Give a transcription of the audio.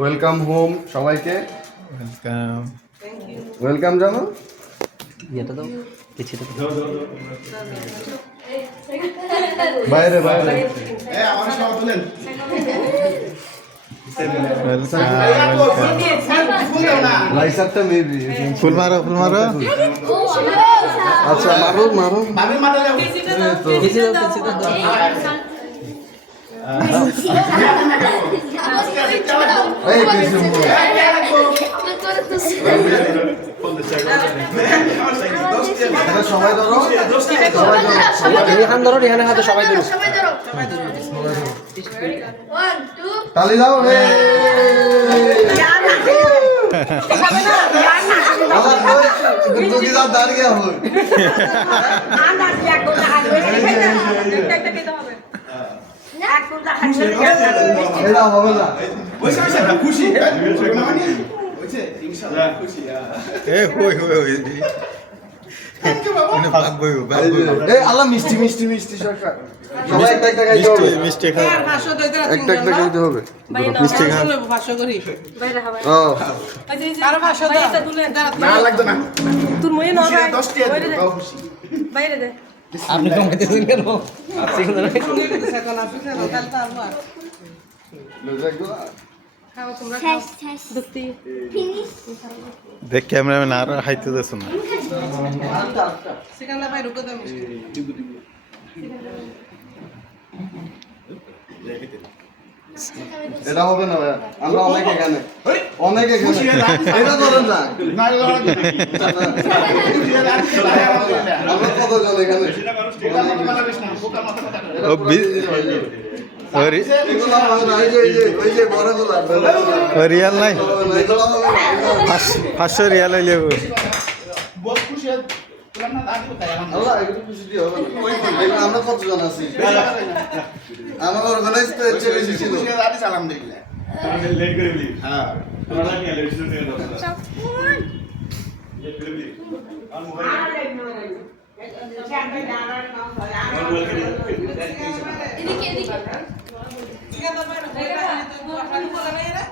Welcome home সবাইকে। Welcome জানো এটা দাও পিছিয়ে দাও বাইরে বাইরে ফুল মারো ফুল মারো। আচ্ছা মারো মারো পিছিয়ে দাও সবাই ধরো রেহান ধরো রেহানের হাতে সবাই ধরো তালি দাও রে দাঁড়িয়ে হবে না আল্লাহ মিষ্টি মিষ্টি মিষ্টি সবাই একটা একটা খাইতে হবে মিষ্টি একটা একটা খাইতে হবে মিষ্টি খা বাইরে দে আপনি কমাইতেছেন কেন দেখ ক্যামেরাম্যান আর হাইতে যাচ্ছ না এটা হবে না ভাইয়া আমরা অনেক এখানে এটা ধরেন না আমরা কতজন এখানে রিয়াল নাই 500 রিয়াল হইলে আমরা কতজন আছি আমার অর্গানাইজ তো হচ্ছে বেশি ছিল এদিকে